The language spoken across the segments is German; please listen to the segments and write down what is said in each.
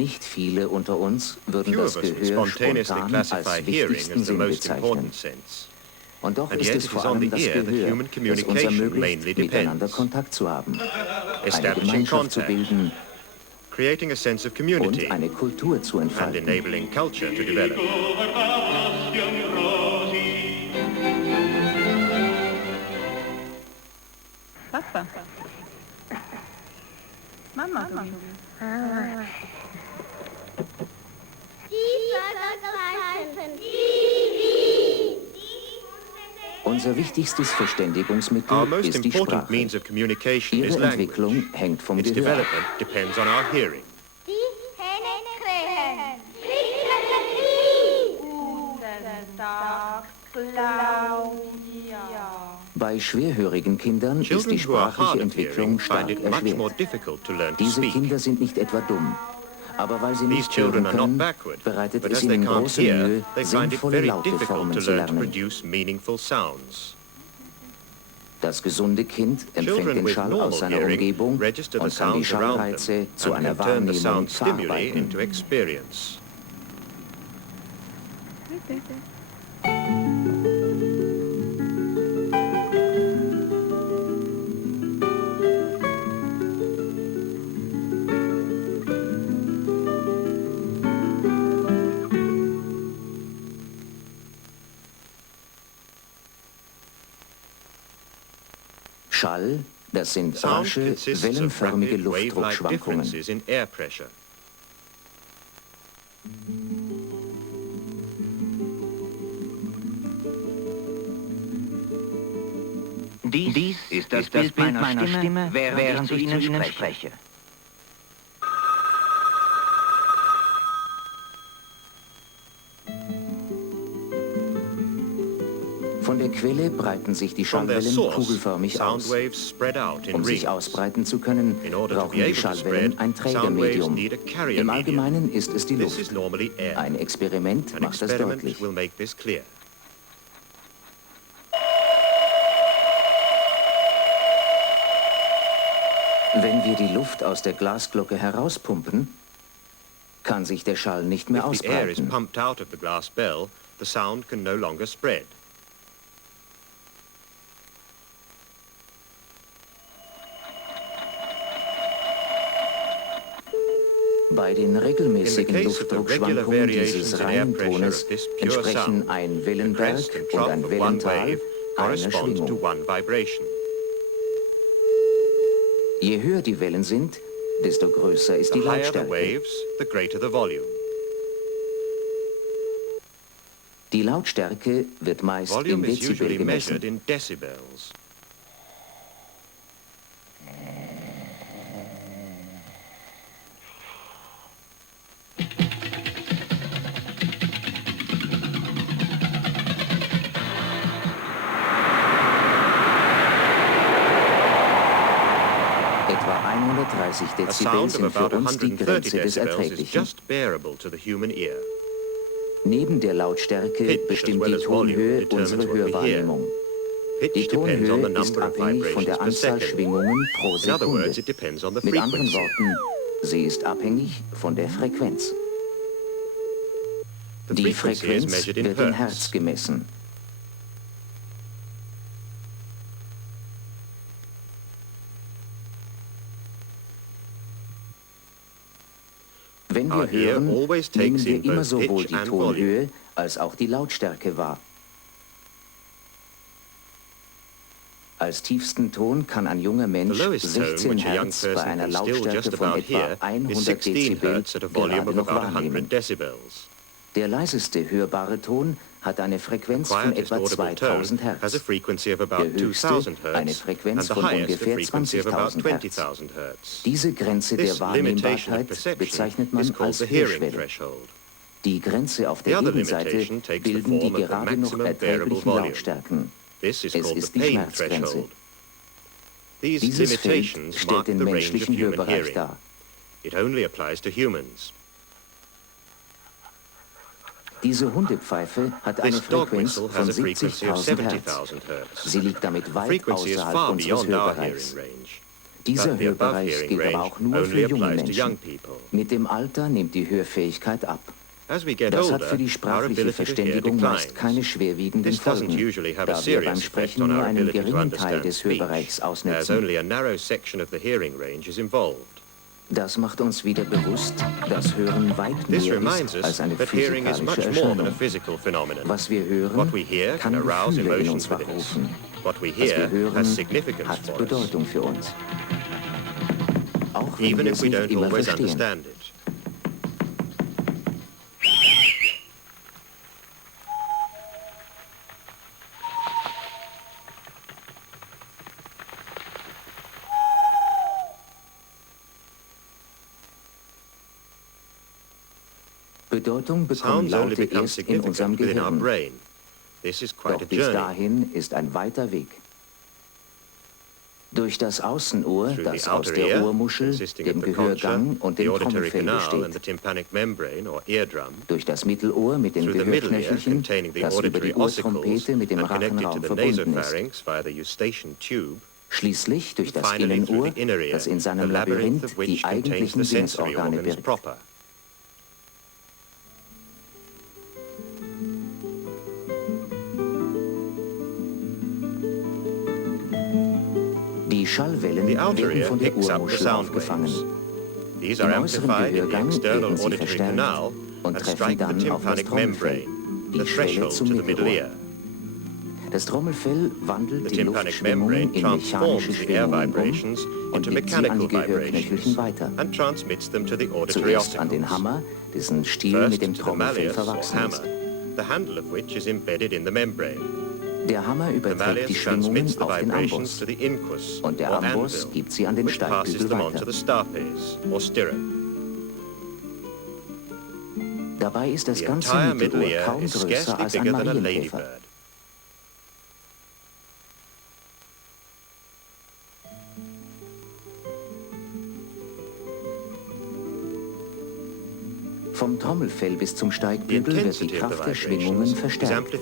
Nicht viele unter uns würden das Gehör spontan als wichtigsten Sinn bezeichnen. Und doch ist es vor allem das Gehör, das uns ermöglicht, miteinander Kontakt zu haben, eine Gemeinschaft zu bilden und eine Kultur zu entfalten. Papa. Mama. Unser wichtigstes Verständigungsmittel ist die Sprache. Ihre Entwicklung hängt vom Gehör ab. Bei schwerhörigen Kindern ist die sprachliche Entwicklung stark erschwert. Diese Kinder sind nicht etwa dumm, aber weil sie nicht hören können, bereitet es ihnen große Mühe, sinnvolle Laute formen zu lernen. Das gesunde Kind empfängt den Schall aus seiner Umgebung und kann die Schallreize zu einer Wahrnehmung verarbeiten. Schall, das sind rasche, wellenförmige Luftdruckschwankungen. Dies ist das Bild meiner Stimme, während ich zu Ihnen spreche. Von der Quelle breiten sich die Schallwellen kugelförmig aus. Um sich ausbreiten zu können, brauchen die Schallwellen ein Trägermedium. Im Allgemeinen ist es die Luft. Ein Experiment macht das deutlich. Wenn wir die Luft aus der Glasglocke herauspumpen, kann sich der Schall nicht mehr ausbreiten. Bei den regelmäßigen Luftdruckschwankungen dieses reinen Tones entsprechen ein Wellenberg und ein Wellental einer Schwingung. Je höher die Wellen sind, desto größer ist die Lautstärke. Die Lautstärke wird meist in Dezibel gemessen. Etwa 130 Dezibel sind für uns die Grenze des Erträglichen. Neben der Lautstärke bestimmt die Tonhöhe unsere Hörwahrnehmung. Die Tonhöhe ist abhängig von der Anzahl Schwingungen pro Sekunde. Mit anderen Worten, sie ist abhängig von der Frequenz. Die Frequenz wird in Hertz gemessen. Wenn wir hören, nehmen wir immer sowohl die Tonhöhe als auch die Lautstärke wahr. Als tiefsten Ton kann ein junger Mensch 16 Hertz bei einer Lautstärke von etwa 100 Dezibel gerade noch wahrnehmen. Der leiseste hörbare Ton hat eine Frequenz von etwa 2000 Hertz. Der höchste eine Frequenz von ungefähr 20.000 Hertz. Diese Grenze der Wahrnehmbarkeit bezeichnet man als Hörschwelle. Die Grenze auf der Gegenseite bilden die gerade noch erträglichen Lautstärken. Es ist die Schmerzgrenze. Dieses Feld stellt den menschlichen Hörbereich dar. Diese Hundepfeife hat eine Frequenz von 70.000 Hertz. Sie liegt damit weit außerhalb unseres Hörbereichs. Dieser Hörbereich gilt aber auch nur für junge Menschen. Mit dem Alter nimmt die Hörfähigkeit ab. Das hat für die sprachliche Verständigung meist keine schwerwiegenden Folgen, da wir beim Sprechen nur einen geringen Teil des Hörbereichs ausnutzen. Das macht uns wieder bewusst, dass Hören weit mehr ist als eine physikalische Erscheinung. Was wir hören, kann Gefühle in uns wachrufen. Was wir hören, hat Bedeutung für uns. Auch wenn wir es nicht immer verstehen. Bedeutung bekommen Laute erst in unserem Gehirn. Doch bis dahin ist ein weiter Weg. Durch das Außenohr, das aus der Ohrmuschel, dem Gehörgang und dem Trommelfell besteht. Durch das Mittelohr mit den Gehörknöchelchen, das über die Ohrtrompete mit dem Rachenraum verbunden ist. Schließlich durch das Innenohr, das in seinem Labyrinth die eigentlichen Sinnesorgane birgt. Die Schallwellen werden von der Ohrmuschel aufgefangen. Im äußeren Gehörgang werden sie verstärkt und treffen dann auf das Trommelfell, die Schwelle zum Mittelohr. Das Trommelfell wandelt die Luftschwingungen in mechanische Schwingungen um und gibt sie an die Gehörknöchelchen weiter. Zuerst an den Hammer, dessen Stiel mit dem Trommelfell verwachsen ist. Der Hammer überträgt die Schwingungen auf den Amboss und der Amboss gibt sie an den Steigbügel weiter. Dabei ist das ganze Mittelohr kaum größer als ein Marienkäfer. Vom Trommelfell bis zum Steigbügel wird die Kraft der Schwingungen verstärkt.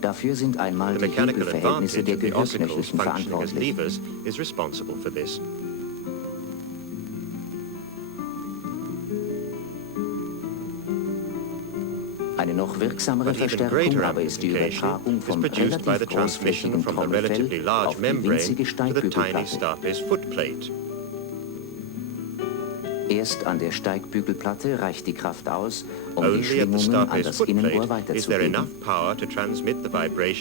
Dafür sind einmal die Hebelverhältnisse der Gehörknöchelchen verantwortlich. Eine noch wirksamere Verstärkung aber ist die Übertragung vom relativ großflächigen Trommelfell auf die winzige Steigbügelplatte. Erst an der Steigbügelplatte reicht die Kraft aus, um die Schwingungen an das Innenohr weiterzugeben.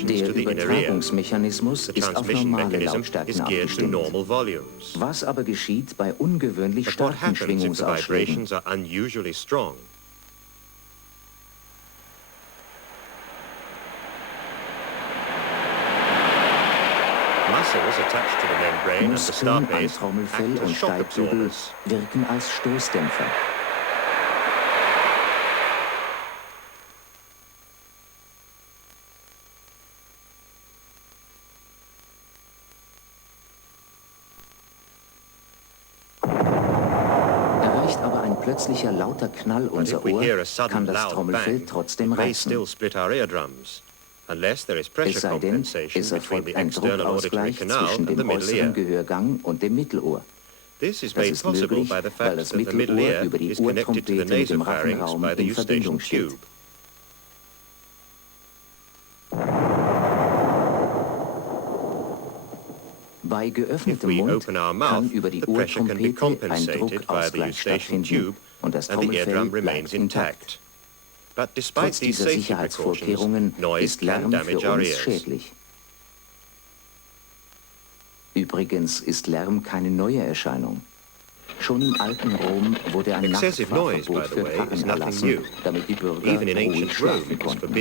Der Übertragungsmechanismus ist auf normale Lautstärken abgestimmt. Was aber geschieht bei ungewöhnlich starken Schwingungsausschlägen? Muskeln an Trommelfell und Steigbügel wirken als Stoßdämpfer. Erreicht aber ein plötzlicher lauter Knall unser Ohr, kann das Trommelfell trotzdem reißen. Es sei denn, es erfolgt ein Druckausgleich zwischen dem äußeren Gehörgang und dem Mittelohr. Das ist möglich, weil das Mittelohr über die Ohrtrompete mit dem Rachenraum in Verbindung steht. Bei geöffnetem Mund kann über die Ohrtrompete ein Druckausgleich stattfinden und das Trommelfell bleibt intakt. Trotz dieser Sicherheitsvorkehrungen ist Lärm für uns schädlich. Übrigens ist Lärm keine neue Erscheinung. Schon im alten Rom wurde ein Nachtfahrverbot für Karren erlassen, damit die Bürger ruhig schlafen konnten.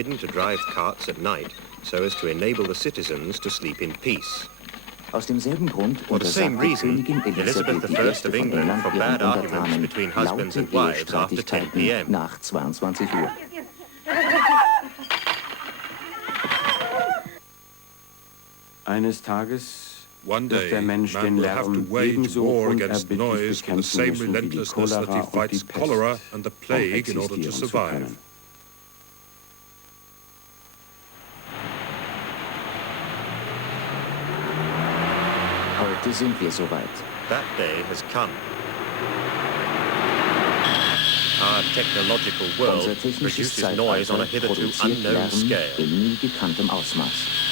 Aus demselben Grund untersagte Königin Elisabeth I. von England ihren Untertanen laute Ehestreitigkeiten nach 22 Uhr. Eines Tages wird der Mensch den Lärm ebenso unerbittlich bekämpfen müssen wie die Cholera und die Pest, um existieren zu können. Heute sind wir soweit. That day has come. Our technological world Unser technisches produces noise on a Zeitalter hitherto produziert unknown Lärm scale. in nie gekanntem Ausmaß.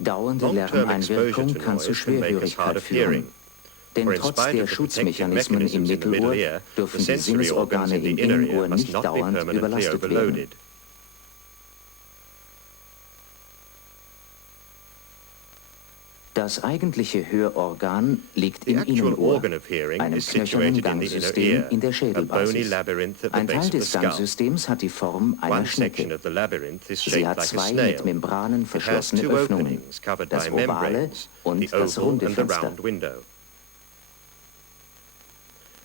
Dauernde Lärmeinwirkung kann zu Schwerhörigkeit führen. Denn trotz der Schutzmechanismen im Mittelohr dürfen die Sinnesorgane im Innenohr nicht dauernd überlastet werden. Das eigentliche Hörorgan liegt im Innenohr, einem knöchernen Gangsystem in der Schädelbasis. Ein Teil des Gangsystems hat die Form einer Schnecke. Sie hat zwei mit Membranen verschlossene Öffnungen, das ovale und das runde Fenster.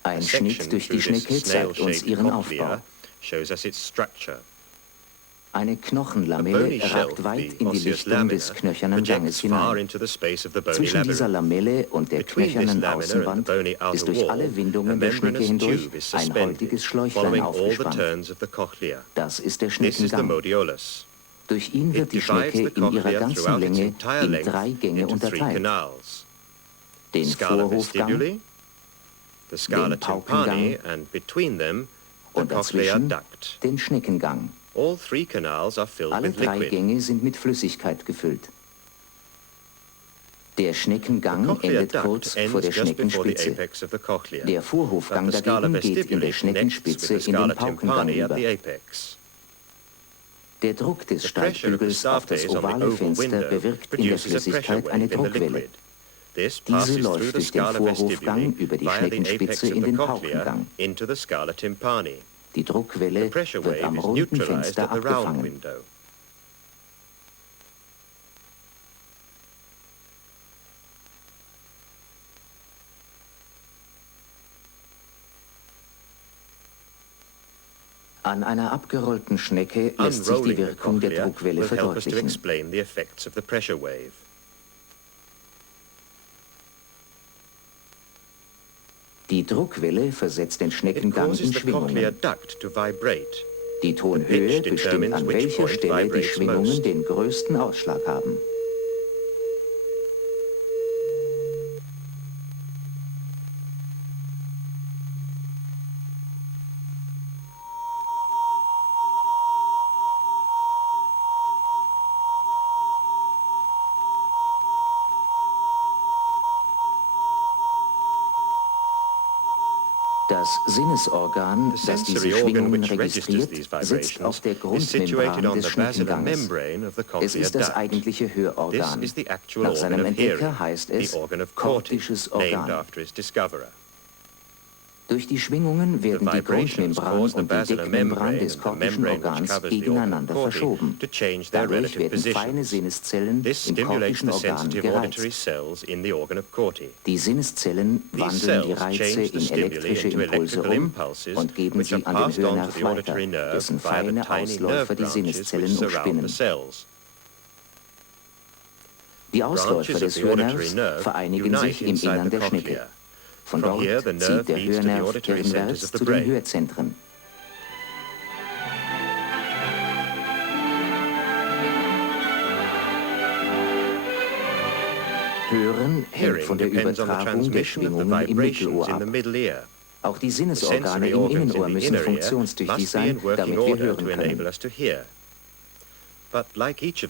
Ein Schnitt durch die Schnecke zeigt uns ihren Aufbau. Eine Knochenlamelle ragt weit in die Lichtung des knöchernen Ganges hinein. Zwischen dieser Lamelle und der knöchernen Außenwand ist durch alle Windungen der Schnecke hindurch ein häutiges Schläuchlein aufgespannt. Das ist der Schneckengang. Durch ihn wird die Schnecke in ihrer ganzen Länge in 3 Gänge unterteilt. Den Vorhofgang, den Paukengang und dazwischen den Schneckengang. Alle 3 Gänge sind mit Flüssigkeit gefüllt. Der Schneckengang endet kurz vor der Schneckenspitze. Der Vorhofgang dagegen geht in der Schneckenspitze in den Paukengang über. Der Druck des Steigbügels auf das ovale Fenster bewirkt in der Flüssigkeit eine Druckwelle. Diese läuft durch den Vorhofgang über die Schneckenspitze in den Paukengang. Die Druckwelle wird am runden Fenster abgefangen. An einer abgerollten Schnecke lässt sich die Wirkung der Druckwelle verdeutlichen. Die Druckwelle versetzt den Schneckengang in Schwingungen. Die Tonhöhe bestimmt, an welcher Stelle die Schwingungen den größten Ausschlag haben. Das Sinnesorgan, das diese Schwingungen registriert, sitzt auf der Grundmembran des Schneckenganges. Es ist das eigentliche Hörorgan. Nach seinem Entdecker heißt es kortisches Organ. Durch die Schwingungen werden die Grundmembran und die Deckmembran des kortischen Organs gegeneinander verschoben. Dadurch werden feine Sinneszellen im kortischen Organ gereizt. Die Sinneszellen wandeln die Reize in elektrische Impulse um und geben sie an den Hörnerv weiter, dessen feine Ausläufer die Sinneszellen umspinnen. Die Ausläufer des Hörnervs vereinigen sich im Innern der Schnecke. Von dort zieht der Hörnerv hirnwärts zu den Hörzentren. Hören hängt von der Übertragung der Schwingungen im Mittelohr ab. Auch die Sinnesorgane im Innenohr müssen funktionstüchtig sein, damit wir hören können.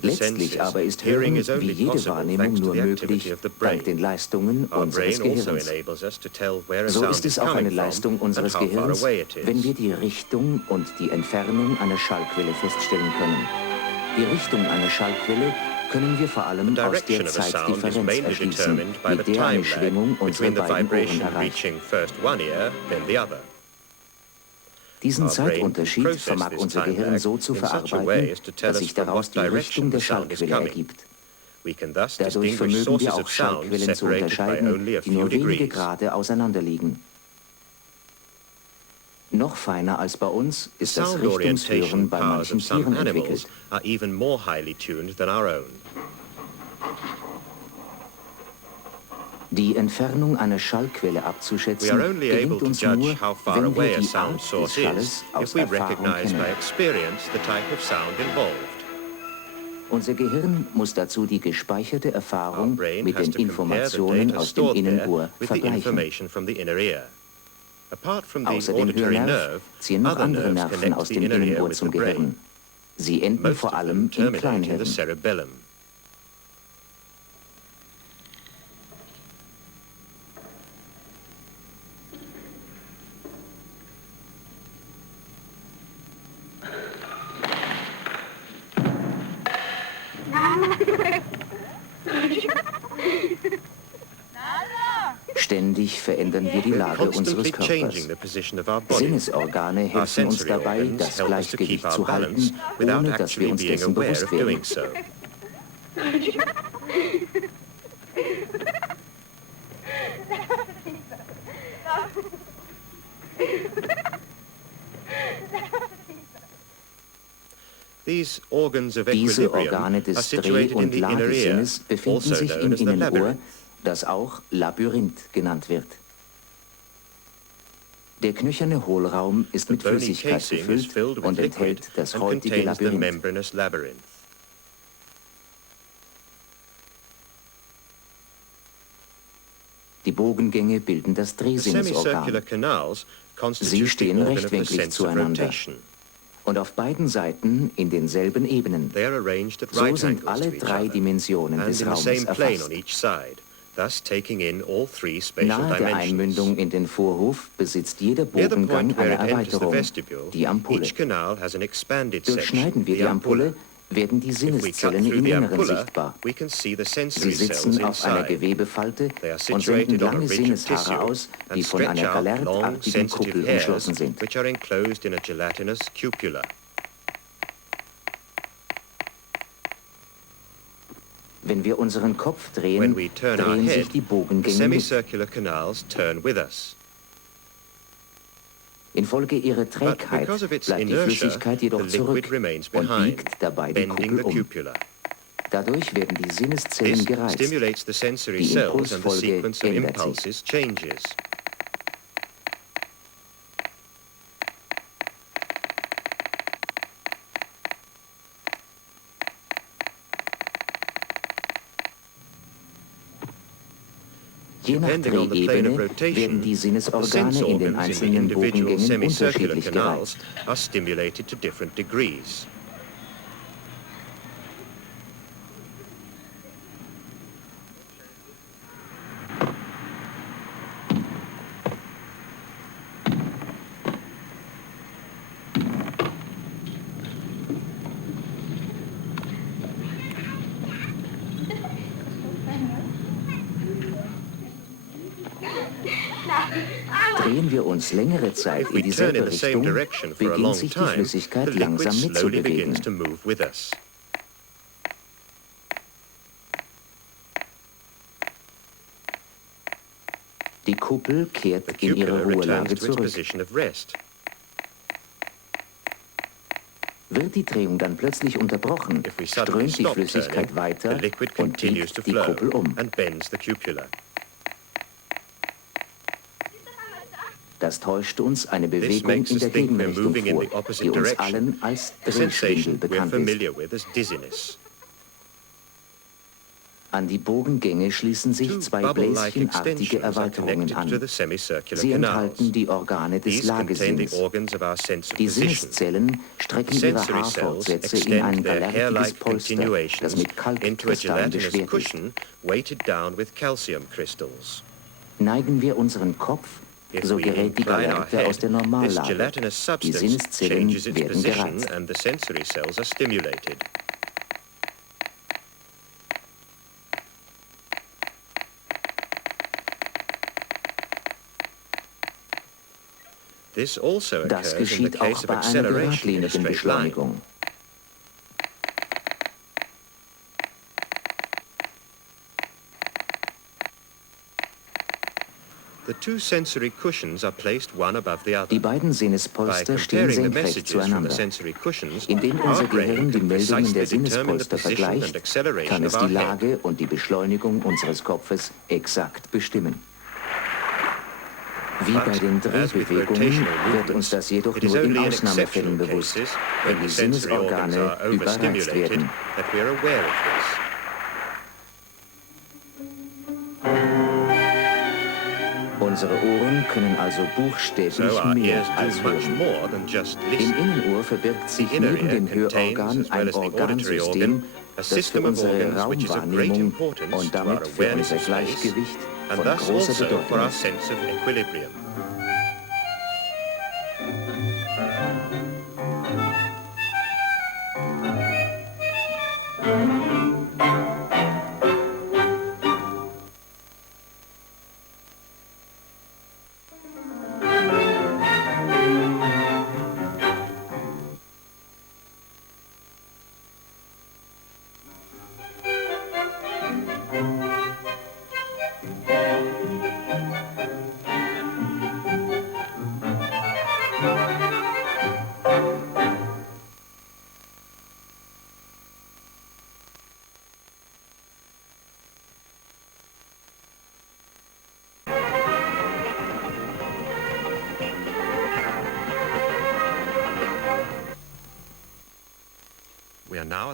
Letztlich aber ist Hören wie jede Wahrnehmung nur möglich dank den Leistungen unseres Gehirns. So ist es auch eine Leistung unseres Gehirns, wenn wir die Richtung und die Entfernung einer Schallquelle feststellen können. Die Richtung einer Schallquelle können wir vor allem aus der Zeitdifferenz erschließen, mit der eine Schwingung unsere beiden Ohren erreicht. Diesen Our brain Zeitunterschied processes vermag this unser time Gehirn lag so zu in such a way verarbeiten, as to tell dass us sich from daraus what die direction Richtung der the sound is Schallquelle coming. ergibt. We can thus Dadurch distinguish vermögen wir sources auch of sound Schallquellen zu separated by unterscheiden, only a die few nur wenige degrees. Grade auseinander liegen. Noch feiner als bei uns The ist das sound orientation Richtungshören bei powers manchen of some Tieren animals entwickelt. are even more highly tuned than our own. Die Entfernung einer Schallquelle We are abzuschätzen, only able gelingt to uns judge nur, how far wenn away wir a die sound Art des source is Schalles aus if we Erfahrung recognize by kennen. experience the type of sound involved. Unser Gehirn muss dazu die gespeicherte Our Erfahrung brain mit has den to compare the Informationen data aus dem stored there Innenohr with the vergleichen. information from the inner ear. Apart from the Außer dem auditory Hörnerv nerve, ziehen noch other andere nerves Nerven connect aus the dem inner ear Innenohr with the zum brain. Gehirn. Sie enden Most vor of allem them im terminate in the Kleinhirn. cerebellum. Ständig verändern wir die Lage unseres Constantly Körpers. changing the position of our body. Sinnesorgane Our helfen uns sensory dabei, organs das help us to keep Gleichgewicht our zu balance halten, without ohne dass wir actually uns being dessen aware bewusst of werden. doing so. These organs of Diese equilibrium Organe are des Dreh- situated in und the inner ear, Lagesinnes befinden also sich known im as the Innenohr, labyrinth. das auch Labyrinth genannt wird. Der knöcherne Hohlraum ist The mit bony Flüssigkeit casing is gefüllt filled with und liquid enthält das and heutige contains the Labyrinth. membranous labyrinth. Die Bogengänge bilden das The semicircular Drehsinnesorgan. canals Sie constitute the stehen organ of the rechtwinklig sense of zueinander rotation. und auf beiden Seiten in denselben Ebenen. They are arranged at So right sind angles alle to each drei other Dimensionen and des in the Raumes same plane erfasst. on each side, thus taking in all three spatial Nahe der dimensions. Einmündung in den Vorhof besitzt jeder Near the Bogengang point where eine it enters the Erweiterung, vestibule, die Ampulle. each canal has an expanded section, Durchschneiden wir the die Ampulle, werden die If we cut Sinneszellen through im the Inneren ampulla, sichtbar. we can see the Sie sensory cells sitzen auf einer inside. Gewebefalte They are und senden situated on a lange ridge of Sinneshaare tissue aus, die and von stretch einer out long, galertartigen sensitive Kuppel hairs, umschlossen sind. which are enclosed in a gelatinous cupula. Wenn wir unseren Kopf drehen, When we turn our drehen sich head, die the Bogengänge mit. semicircular canals turn with us. Infolge ihrer But Trägheit because of its bleibt die inertia, Flüssigkeit the jedoch liquid zurück remains und behind, biegt dabei die bending Kuppel the um. cupula. Dadurch werden die Sinneszellen This gereizt. stimulates the sensory Die cells and the Impulsfolge sequence of ändert sich. impulses changes. Je nach Depending on the plane of Drehebene rotation, werden die the Sinnesorgane sense in den organs in the einzelnen individual Bogengängen semicircular unterschiedlich canals gereizt. are stimulated to different degrees. Drehen wir uns längere Zeit If in we turn in dieselbe the same Richtung, direction for a beginnt long sich die time, the Flüssigkeit liquid langsam slowly mitzubewegen. begins to move with us. Die Kuppel The kehrt in ihre cupula returns Ruhelage to its zurück. position of rest. Wird die Drehung dann plötzlich unterbrochen, If we suddenly strömt die stop Flüssigkeit turning, weiter the liquid und continues to biegt die flow Kuppel um. and bends the cupula. Das täuscht uns eine This Bewegung makes in us der think we're Gegenrichtung moving in vor, the opposite die uns direction, allen als a Drehschwindel sensation we're bekannt ist. familiar with as dizziness. An die Bogengänge schließen sich Two zwei bubble-like bläschenartige extensions are Erweiterungen connected to an. the semicircular Sie canals. enthalten die Organe des These contain the Lagesinns. organs of our sense of Die position. Sinneszellen strecken The ihre sensory cells Haarfortsätze in ein extend their galertiges hair-like Polster, das continuations mit into a Kalkkristallen gelatinous beschwert ist. cushion weighted down with calcium crystals. Neigen wir unseren Kopf, If so we gerät die incline our Galerte aus head, der this Normallage. gelatinous Die substance Sinneszellen changes its werden position gereizt. and the sensory cells are stimulated. Das geschieht auch bei einer geradlinigen Beschleunigung. Die beiden Sinnespolster stehen senkrecht zueinander. Indem unser Gehirn die Meldungen der Sinnespolster vergleicht, kann es die Lage und die Beschleunigung unseres Kopfes exakt bestimmen. Wie bei den Drehbewegungen wird uns das jedoch nur in Ausnahmefällen bewusst, wenn die Sinnesorgane überreizt werden. Unsere Ohren können also buchstäblich mehr als hören. Im Innenohr verbirgt sich neben dem Hörorgan ein Organsystem, das für unsere Raumwahrnehmung und damit für unser Gleichgewicht von großer Bedeutung ist.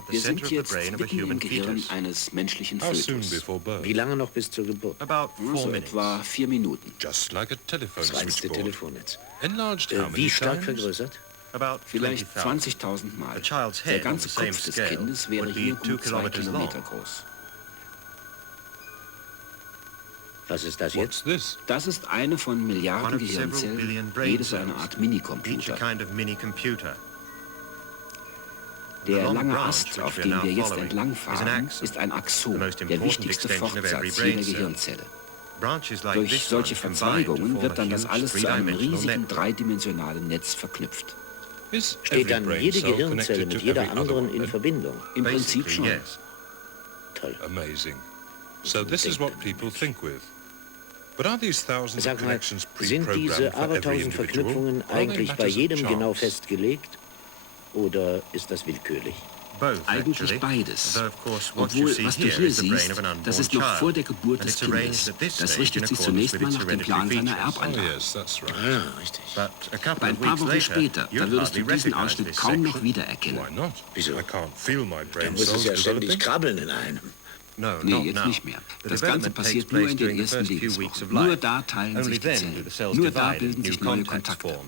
Wir sind jetzt mitten im Gehirn eines menschlichen Fötus. Wie lange noch bis zur Geburt? So etwa 4 Minuten. Das reinste Telefonnetz. Wie stark vergrößert? Vielleicht 20.000 Mal. Der ganze Kopf des Kindes wäre hier gut 2 Kilometer groß. Was ist das jetzt? Das ist eine von Milliarden Gehirnzellen, jede so eine Art Minicomputer. Der lange Ast, auf dem wir jetzt entlangfahren, ist ein Axon, der wichtigste Fortsatz jeder Gehirnzelle. Durch solche Verzweigungen wird dann das alles zu einem riesigen dreidimensionalen Netz verknüpft. Steht dann jede Gehirnzelle mit jeder anderen in Verbindung? Im Prinzip schon. Toll. Sag mal, sind diese abertausend Verknüpfungen eigentlich bei jedem genau festgelegt? Oder ist das willkürlich? Eigentlich beides. Obwohl, was du hier siehst, das ist noch vor der Geburt des Kindes. Das richtet sich zunächst mal nach dem Plan seiner Erbanlage. Ja, richtig. Ein paar Wochen später, da würdest du diesen Ausschnitt kaum noch wiedererkennen. Wieso? Da muss es ja ständig krabbeln in einem. Nee, jetzt nicht mehr. Das Ganze passiert nur in den ersten Lebenswochen. Nur da teilen sich die Zellen. Nur da bilden sich neue Kontakte.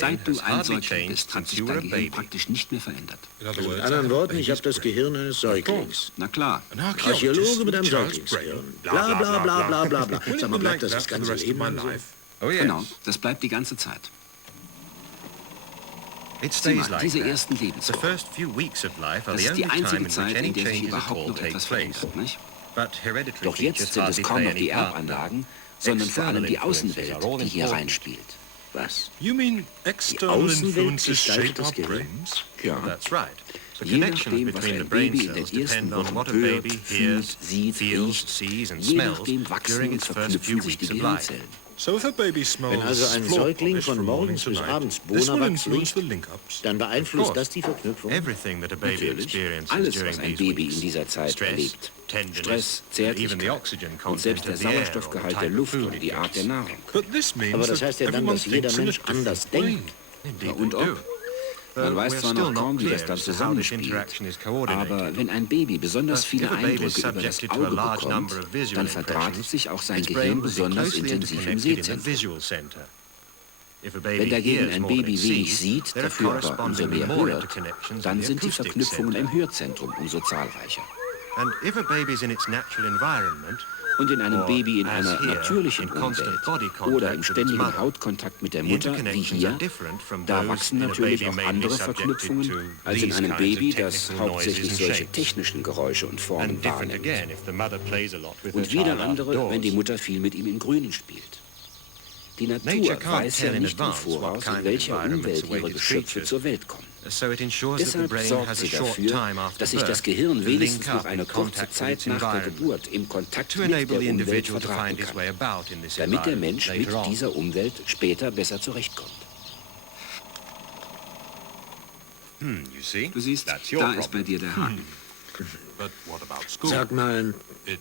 Seit du ein Säugling bist, hat sich dein Gehirn praktisch nicht mehr verändert. In anderen Worten, ich habe das Gehirn eines Säuglings. Na klar. Archäologe mit einem Säuglingsgehirn. Bla bla bla bla bla bla. Sag mal, bleibt das ganze Leben lang so? Genau, das bleibt die ganze Zeit. Sieh mal, diese ersten Lebenswochen. Das ist die einzige Zeit, in der sich überhaupt noch etwas verändert, nicht? Doch jetzt sind es kaum noch die Erbanlagen, sondern vor allem die Außenwelt, die hier reinspielt. Was? Die Außenwelt gestaltet das Gehirn? Ja. Je nachdem, was ein Baby in den ersten Wochen hört, fühlt, sieht, riecht, je nachdem wachsen und verknüpfen sich die Gehirnzellen. Wenn also ein Säugling von morgens bis abends Bonawachs liegt, dann beeinflusst das die Verknüpfung? Natürlich. Alles, was ein Baby in dieser Zeit erlebt. Stress, Zärtlichkeit und selbst der Sauerstoffgehalt der Luft und die Art der Nahrung. Aber das heißt ja dann, dass jeder Mensch anders denkt. Ja, und ob? Man weiß zwar noch kaum, wie das dann zusammenspielt, aber wenn ein Baby besonders viele Eindrücke über das Auge bekommt, dann verdrahtet sich auch sein Gehirn besonders intensiv im Sehzentrum. Wenn dagegen ein Baby wenig sieht, dafür aber umso mehr hört, dann sind die Verknüpfungen im Hörzentrum umso zahlreicher. Und in einem Baby in einer natürlichen Umwelt oder im ständigen Hautkontakt mit der Mutter, wie hier, da wachsen natürlich auch andere Verknüpfungen als in einem Baby, das hauptsächlich solche technischen Geräusche und Formen wahrnimmt. Und wieder andere, wenn die Mutter viel mit ihm im Grünen spielt. Die Natur weiß ja nicht im Voraus, in welcher Umwelt ihre Geschöpfe zur Welt kommen. Deshalb sorgt sie dafür, dass sich das Gehirn wenigstens noch eine kurze Zeit nach der Geburt im Kontakt mit der Umwelt verdrahten kann, damit der Mensch mit dieser Umwelt später besser zurechtkommt. Du siehst, da ist bei dir der Haken. Sag mal,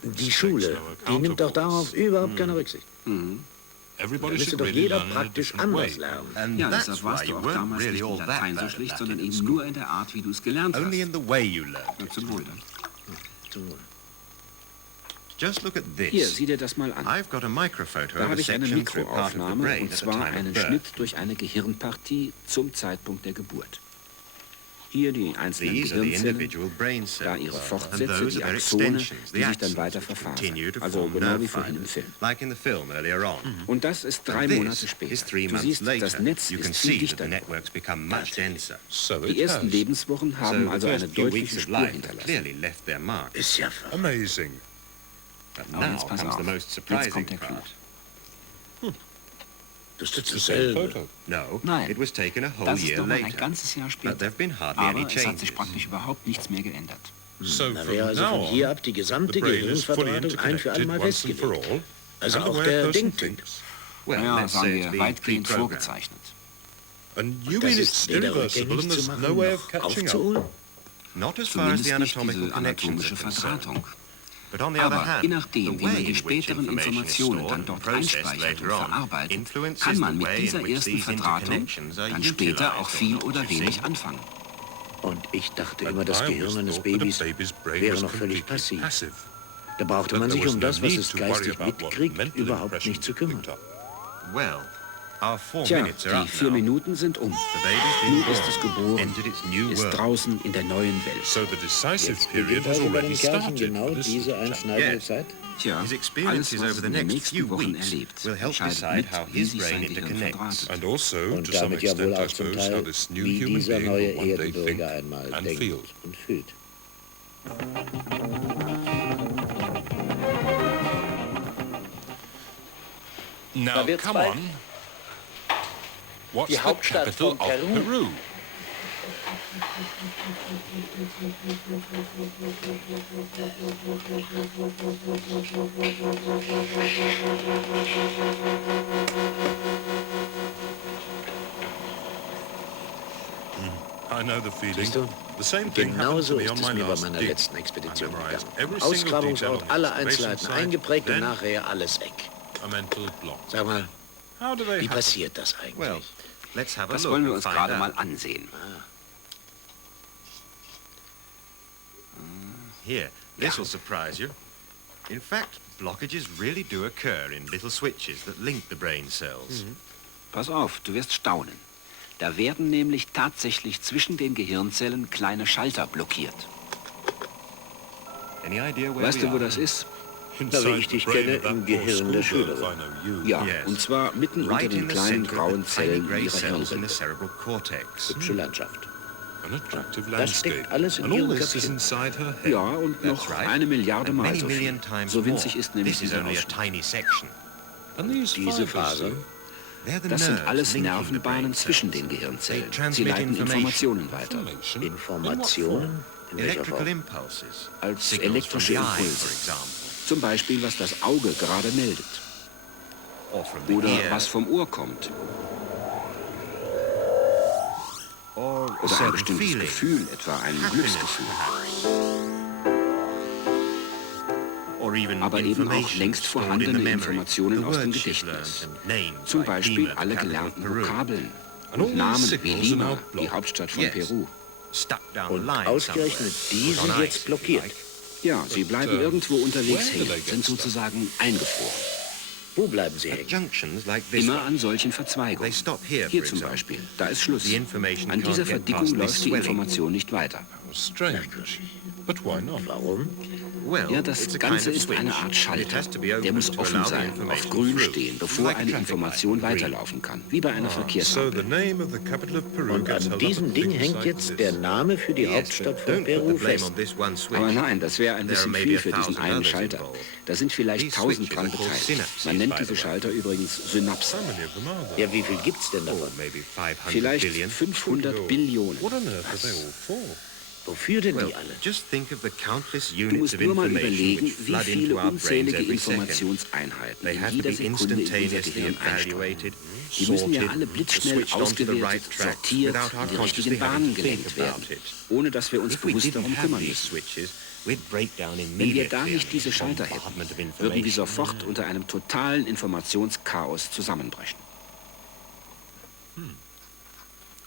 die Schule, die nimmt doch darauf überhaupt keine Rücksicht. Da müsste doch jeder praktisch anders lernen. Ja, deshalb warst du auch damals nicht in Latein so schlecht, sondern eben nur in der Art, wie du es gelernt hast. Na, zum Wohl dann. Hier, sieh dir das mal an. Da habe ich eine Mikroaufnahme, und zwar einen Schnitt durch eine Gehirnpartie zum Zeitpunkt der Geburt. Hier die einzelnen Gehirnzellen, da ihre Fortsätze, die Axone, die sich dann weiter verfahren. Also genau wie vorhin im Film. Und das ist 3 Monate später. Du siehst, das Netz ist viel dichter geworden. Die ersten Lebenswochen haben also eine deutliche Spur hinterlassen. Ist ja Amazing. Aber jetzt pass auf, jetzt kommt der Clou. Das ist dasselbe. Nein, das ist doch noch ein ganzes Jahr später. Aber es hat sich praktisch überhaupt nichts mehr geändert. Da wäre also von hier ab die gesamte Gehirnverdrahtung ein für alle Mal festgelegt. Also auch der Denktyp. Ja, sagen wir, weitgehend vorgezeichnet. Das ist weder rückgängig zu machen, noch aufzuholen. Zumindest nicht diese anatomische Verdrahtung. Aber je nachdem, wie man die späteren Informationen dann dort einspeichert und verarbeitet, kann man mit dieser ersten Verdrahtung dann später auch viel oder wenig anfangen. Und ich dachte immer, das Gehirn eines Babys wäre noch völlig passiv. Da brauchte man sich um das, was es geistig mitkriegt, überhaupt nicht zu kümmern. Tja, die 4 Minuten sind um. Nun ist es geboren, ist draußen in der neuen Welt. Jetzt beginnt also bei den Kerzen genau diese einschneidende Zeit? Tja, alles, was es in den nächsten Wochen erlebt, entscheidet mit, wie sich sein Gehirn verdrahtet. Und damit ja wohl auch zum Teil, wie dieser neue Erdenbürger einmal denkt und fühlt. Now, come on. What's Die the Hauptstadt capital von of Peru? I know the feeling. Siehst du? The same thing happened to Genauso me ist on es my mir bei last meiner gig. letzten Expedition I memorized gegangen. every single detail Ausgrabungsort, on alle the Einzelheiten site, eingeprägt und then nachher alles weg. a mental block. Sag mal, How do they wie happen? passiert das eigentlich? Das wollen wir uns gerade mal ansehen. Here, this will surprise you. In fact, blockages really do occur in little switches that link the brain cells. Pass auf, du wirst staunen. Da werden nämlich tatsächlich zwischen den Gehirnzellen kleine Schalter blockiert. Any idea where Weißt we du, wo are? das ist? Na, wie ich dich kenne, im Gehirn der Schülerin. Ja, Yes. und zwar mitten unter Right den in the kleinen center grauen of the tiny Zellen grey ihrer cells in the Hirnrinde. cerebral cortex. Hübsche Landschaft. An attractive Das landscape. steckt alles in And all ihrem this is Köpfchen. inside her head. Ja, und noch That's right. 1 Milliarde And Mal many so viel. million times So more. winzig ist nämlich This is dieser only a Ausschnitt. tiny section. And these Diese fibers, Fasern, They're the Das sind nerves alles linking the brain Nervenbahnen zwischen cells. den They Gehirnzellen. Sie transmit leiten information. Informationen weiter. information. Information, in welcher Electrical Form? impulses. Als Signals from elektrische the eye, Impulse. for example. Zum Beispiel, was das Auge gerade meldet. Or from the Oder ear. was vom Ohr kommt. Or a Oder ein certain bestimmtes feeling. Gefühl, etwa ein Happiness, Glücksgefühl. Or even Aber eben auch information längst stored in vorhandene the memory. Informationen The aus dem words she's Gedächtnis. learned and names Zum like Beispiel Lima, the alle capital of gelernten Peru. Vokabeln And all und Namen these wie signals are Lima, now die blocked. Hauptstadt von Yes. Peru. Stuck down the Und line ausgerechnet somewhere. die sind On ice, jetzt if you blockiert. like. Ja, sie bleiben irgendwo unterwegs where do they hängen, get sind stuck? sozusagen eingefroren. Wo bleiben sie At hängen? junctions like this Immer one. an solchen They Verzweigungen. stop here, Hier for zum example. Beispiel, da ist Schluss. The information An can't dieser get Verdickung past this läuft die swelling. Information nicht weiter. Merkwürdig. Warum? Ja, das Ganze ist eine Art Schalter. Der muss offen sein, auf grün stehen, bevor eine Information weiterlaufen kann, wie bei einer Verkehrsampel. Und an diesem Ding hängt jetzt der Name für die Hauptstadt von Peru fest. Aber nein, das wäre ein bisschen viel für diesen einen Schalter. Da sind vielleicht 1000 dran beteiligt. Man nennt diese Schalter übrigens Synapsen. Ja, wie viel gibt's denn davon? Vielleicht 500 Billionen. Wofür denn die alle? Du musst nur mal überlegen, wie viele unzählige Informationseinheiten in jeder Sekunde in unser Gehirn einströmen. Die müssen ja alle blitzschnell ausgewertet, sortiert, in die richtigen Bahnen gelenkt werden, ohne dass wir uns bewusst darum kümmern müssen. Wenn wir da nicht diese Schalter hätten, würden wir sofort unter einem totalen Informationschaos zusammenbrechen.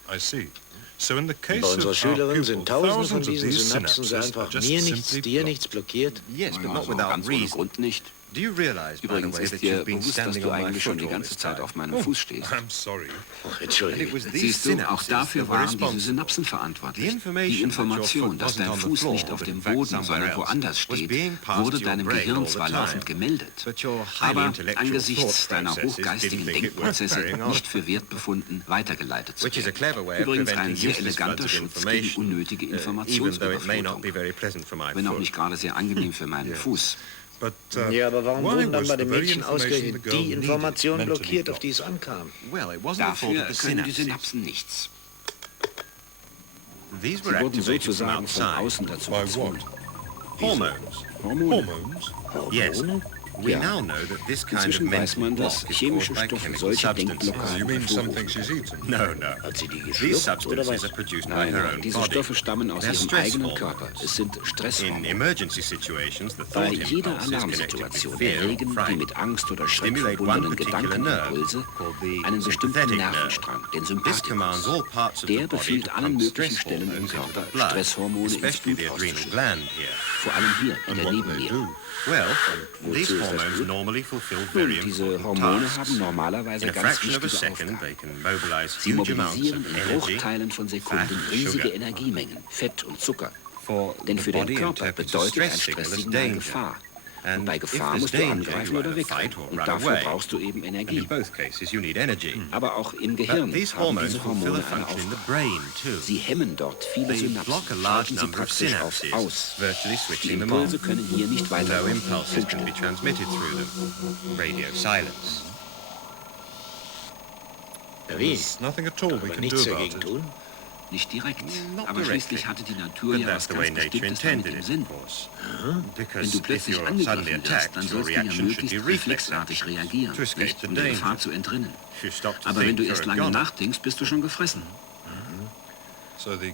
Bei unserer Schülerin sind tausende von diesen Synapsen so einfach mir nichts, dir nichts blockiert. Also ganz ohne Grund nicht. Übrigens ist dir bewusst, dass du eigentlich schon die ganze Zeit auf meinem Fuß stehst. Entschuldigung. Siehst du, auch dafür waren diese Synapsen verantwortlich. Die Information, dass dein Fuß nicht auf dem Boden, sondern woanders steht, wurde deinem Gehirn zwar laufend gemeldet, aber angesichts deiner hochgeistigen Denkprozesse nicht für wert befunden, weitergeleitet zu werden. Übrigens ein sehr eleganter Schutz gegen unnötige Informationsüberflutung, wenn auch nicht gerade sehr angenehm für meinen Fuß. Ja, aber warum wurden dann bei den Mädchen ausgerechnet die Informationen blockiert, auf die es ankam? Dafür können die Synapsen nichts. Sie wurden sozusagen von außen dazu gezwungen. Hormone? Ja. Inzwischen weiß man, dass chemische Stoffe solche Denkblockaden hervorrufen. Hat sie die geschluckt oder was? Nein, diese Stoffe stammen aus ihrem eigenen Körper. Es sind Stresshormone. Bei jeder Alarmsituation erregen die mit Angst oder Schreck verbundenen Gedankenimpulse einen bestimmten Nervenstrang, den Sympathikus. Der befiehlt allen möglichen Stellen im Körper, Stresshormone ins Blut auszuschütten. Vor allem hier in der Nebenniere. Nun, diese Hormone haben normalerweise ganz wichtige Aufgaben. Sie mobilisieren in Bruchteilen von Sekunden riesige Energiemengen, Fett und Zucker. Denn für den Körper bedeutet ein Stresssignal Gefahr. Und bei Gefahr musst du angreifen oder wegrennen. Und dafür brauchst du eben Energie. Aber auch im Gehirn haben diese Hormone eine Aufgabe. Sie hemmen dort viele Synapsen, schalten sie praktisch auf aus. Die Impulse können hier nicht weiter funktionieren. Wie? Kann man nichts dagegen tun? Nicht direkt, aber schließlich hatte die Natur ja was ganz Bestimmtes damit im Sinn. Wenn du plötzlich angegriffen wirst, dann sollst du ja möglichst reflexartig reagieren, nicht um der Gefahr zu entrinnen. Aber wenn du erst lange nachdenkst, bist du schon gefressen.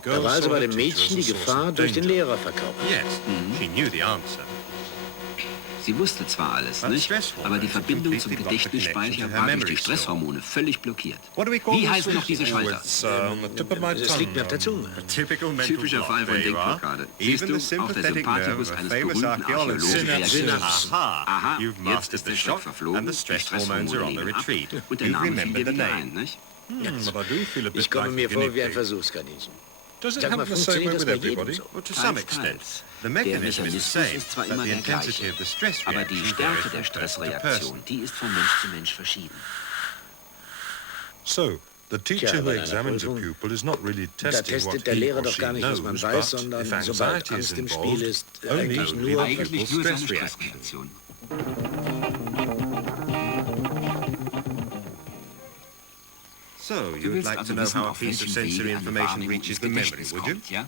Da war also bei dem Mädchen die Gefahr durch den Lehrer verkauft. Sie wusste zwar alles, nicht? Aber die Verbindung zum Gedächtnisspeicher war durch die Stresshormone völlig blockiert. Wie heißen noch diese Schalter? Das liegt mir auf der Zunge. Typischer Fall von Denkblockade. Siehst du, auch der Sympathikus eines berühmten Archäologen reagiert. Aha, jetzt ist der Schock verflogen, die Stresshormone nehmen ab und der Name fiel dir wieder ein, nicht? Ich komme mir vor wie ein Versuchskaninchen. Sag mal, funktioniert das bei jedem so? Der Mechanismus ist zwar immer der gleiche, aber die Stärke der Stressreaktion, die ist von Mensch zu Mensch verschieden. The teacher who examines a pupil is not really testing what he or she knows, but if anxiety is involved, eigentlich nur seine Stressreaktion. So, you would like to know how a piece of sensory information reaches the memory, would you? Ja?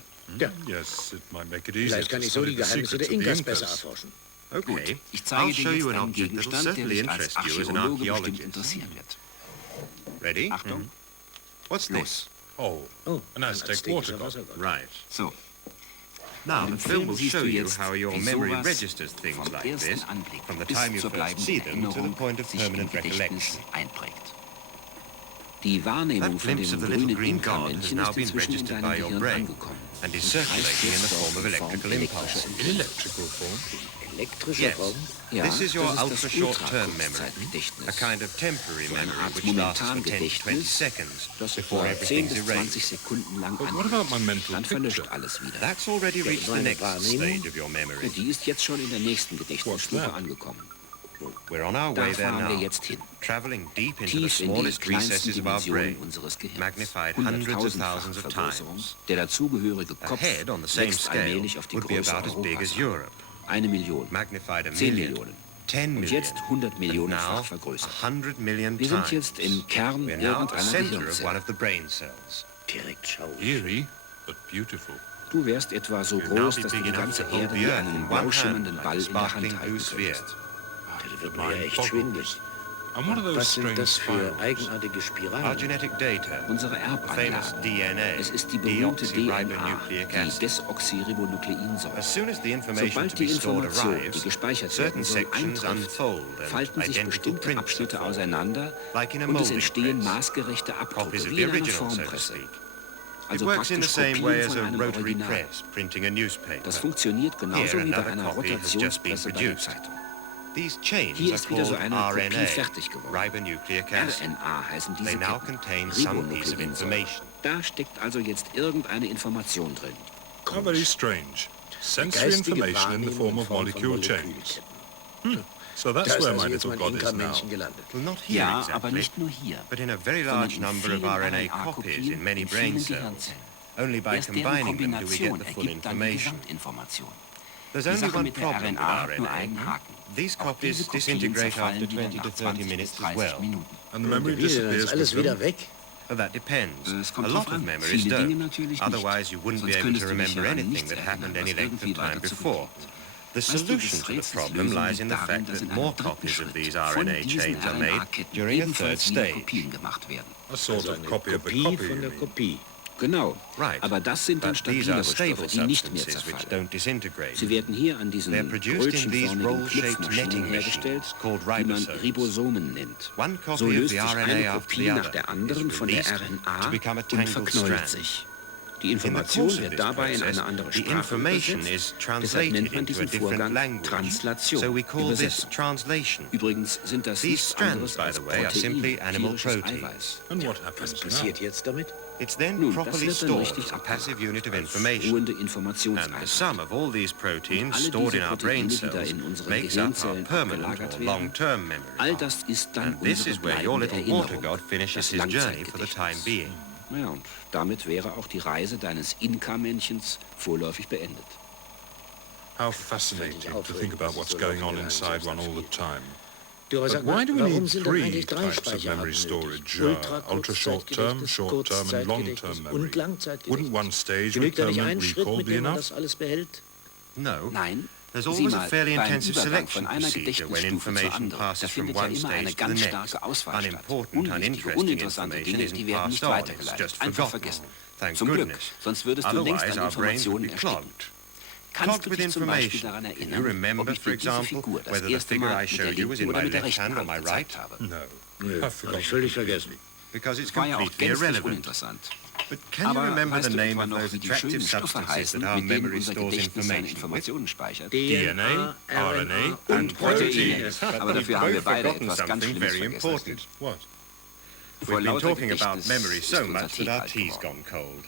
Yes, it might make it easier Vielleicht kann to ich so study die the Geheimnisse der secrets of the Inkas besser Incas. erforschen. Okay, Ich I'll zeige show dir you jetzt an einen object that'll Gegenstand, der certainly dich als interest you as an Archäologe bestimmt archaeologist. interessieren wird. Ready? Achtung. What's this? Oh, an Aztec water god. Right. So, Now, the im film Film will siehst show du you jetzt, how your wie memory sowas registers things vom like ersten this, Anblick from the bis time you zur first see bleibenden them to the Erinnerung point of sich im permanent Gedächtnis recollection. einprägt. Die Wahrnehmung von dem grünen Inka-Männchen ist inzwischen in deinem Gehirn angekommen and is und kreist circulating in the jetzt form of dort in Form electrical elektrischer impulse. Impulse. Elektrischer Raum? Ja, this is your ultra-short-term memory, a kind of temporary memory which lasts for 10 to 20 seconds before everything's erased. But what about my mental picture? That's already reached the next stage of your memory. Die ist jetzt schon in der nächsten Gedächtnisstufe angekommen. We're on our way there now, traveling deep into the smallest recesses of our brain, magnified hundreds of thousands of times. Der dazugehörige A Kopf head on the same scale would be about as big as Europe. 1 Million, Magnified a 10 million, Millionen 10 und million, jetzt 100 Millionenfach now vergrößert. 100 million Wir sind times. jetzt im Kern We're now at the irgendeiner center of one Gehirnzelle. of the brain cells. Direkt schaurig. Eerie, but beautiful. Du wärst etwa so You'll now groß, be dass du big die enough ganze to hold Erde the wie earth einen in blau one schimmernden hand, Ball like a in der Hand sparkling blue halten sphere. könntest. Das wird mir ja echt schwindelig. And what are those Was sind das strange für spirals? eigenartige Our Spiralen? genetic data, Unsere famous Erbanlage. DNA, Es ist die berühmte DNA, deoxyribonucleic die acid. Desoxyribonukleinsäure. As soon as the information Sobald to be die stored Information, die arrives, gespeichert werden certain soll, sections eintrifft, unfold falten and sich identical bestimmte prints are Abschnitte formed, auseinander like in a und es molding entstehen press. maßgerechte Copies Abdrücke, of wie the in einer original, so to Formpresse. speak. It Also works in the praktisch same way Kopien as von a einem rotary Original. press printing a newspaper. Das funktioniert genauso Here wie bei another einer copy has just been Rotationspresse bei der produced. Zeitung. These chains Hier are ist wieder so called eine Kopie RNA, fertig geworden. ribonucleic acid. RNA heißen They diese now Ketten. contain some piece of Ribonukleinsäure. information. Da steckt also jetzt irgendeine Information drin. How very strange. Sensory Geistige information in the form of Wahrnehmung molecule von chains. Molekülketten. So Da that's ist where also my jetzt little mein god is now. Inka-Männchen gelandet. Well, not here Ja, aber exactly, nicht nur hier, but in a very sondern large in number of vielen RNA RNA-Kopien copies in many in brain vielen cells. Gehirnzellen. Only by Erst deren combining them do we get Kombination the full ergibt dann die information. Gesamtinformation. There's Die only Sache one mit der problem with RNA hat nur RNA. einen Haken. These Auch copies diese Kopien disintegrate zerfallen after wieder 20 to nach 30 20 bis minutes as 30 well. Minuten. And the memory Wie, dann ist disappears alles with wieder them. weg? Well, that depends. Es kommt A drauf lot of an. memories Viele Dinge don't. natürlich nicht. Otherwise, you wouldn't be Sonst able könntest to du dich remember ja an anything nichts that erinnern, happened any was length of irgendwie time weiter before. zurückliegt. The Weißt du, solution des to the Rätsels problem Lösung lies in liegt the darin, fact dass that in einem more dritten copies of Schritt these von RNA diesen chains are made RNA-Ketten during a third ebenfalls wieder stage. Kopien gemacht werden. A sort Also of eine copy of the Kopie copy, von you der mean. Kopie. Genau, Right. aber das sind dann But these are stabilere stable Stoffe, die nicht mehr substances which zerfallen. don't disintegrate. Sie werden hier an diesen They're produced in these brötchenförmigen roll-shaped Klopfmaschinen netting hergestellt, machines called die man ribosomes. Ribosomen nennt. One copy So of löst the sich eine RNA after Kopie the nach other der is anderen von der released RNA to become a und tangled verknollt strand. sich. Die In the Information course of wird this dabei in process, eine andere the Sprache information übersetzt. is Deshalb translated nennt man into a diesen different Vorgang language. Translation, So we call this Übersetzung. translation. Übrigens sind das These nichts strands, anderes by als the way, are simply Protein, animal tierisches proteins. Eiweiß. And what happens Was now? passiert jetzt damit? It's then Nun, das properly wird dann stored richtig as a passive unit of als information. ruhende And the Informationseinheit. sum of all these proteins alle stored diese in our brain Proteine, die da cells in unseren makes up our Gehirnzellen permanent abgelagert or werden, long-term memory. all das ist dann And this unsere is where your bleibende little water Erinnerung, god finishes das his journey for the time Langzeitgedächtnis. being. Ja, und damit wäre auch die Reise deines Inka-Männchens vorläufig beendet. How fascinating to think about what's going on inside one all the time. Du, aber But sag why mal, do we warum need sind denn three eigentlich drei types of Speicherarten memory nötig? storage? Ultra short term, short term and long term Kurzzeitgedächtnis memory. und Langzeitgedächtnis. Wouldn't one stage with Genügt da nicht ein permanent Schritt, recall mit be dem man enough? das alles behält? No. Nein, There's sieh always a mal, fairly beim intensive Übergang selection von einer procedure when Gedächtnisstufe zur information anderen, da passes from findet ja one immer eine stage to the ganz next. starke Auswahl statt. Unimportant, Unwichtige, uninteresting uninteressante information Dinge, isn't die werden nicht passed on, it's weitergeleitet, just einfach forgotten. vergessen. Thank Zum Glück, goodness. sonst würdest du längst Otherwise, an our brains would Informationen be ersticken. clogged. Kannst du Clogged with dich zum Beispiel information. daran Do you erinnern, ob remember, ich for dir diese example, Figur das whether the erste figure Mal I mit der showed you was linken in oder my mit der left rechten hand or Hand my right? gezeigt habe? No. Nö, I've habe forgotten ich völlig completely. vergessen. Because it's Das war ja auch completely gänzlich irrelevant. uninteressant. But can you Aber remember weißt the du name etwa of noch, those wie die attractive schönen Stoffe substances heißen, that our mit denen memory unser stores Gedächtnis seine information with? Informationen speichert? DNA, RNA und and Proteine. proteins. Aber dafür haben wir Both beide forgotten etwas ganz something Schlimmes very vergessen. important. What? Vor We've been lauter talking about Gedächtnis memory ist so unser much Tee that our kalt tea's geworden. gone cold.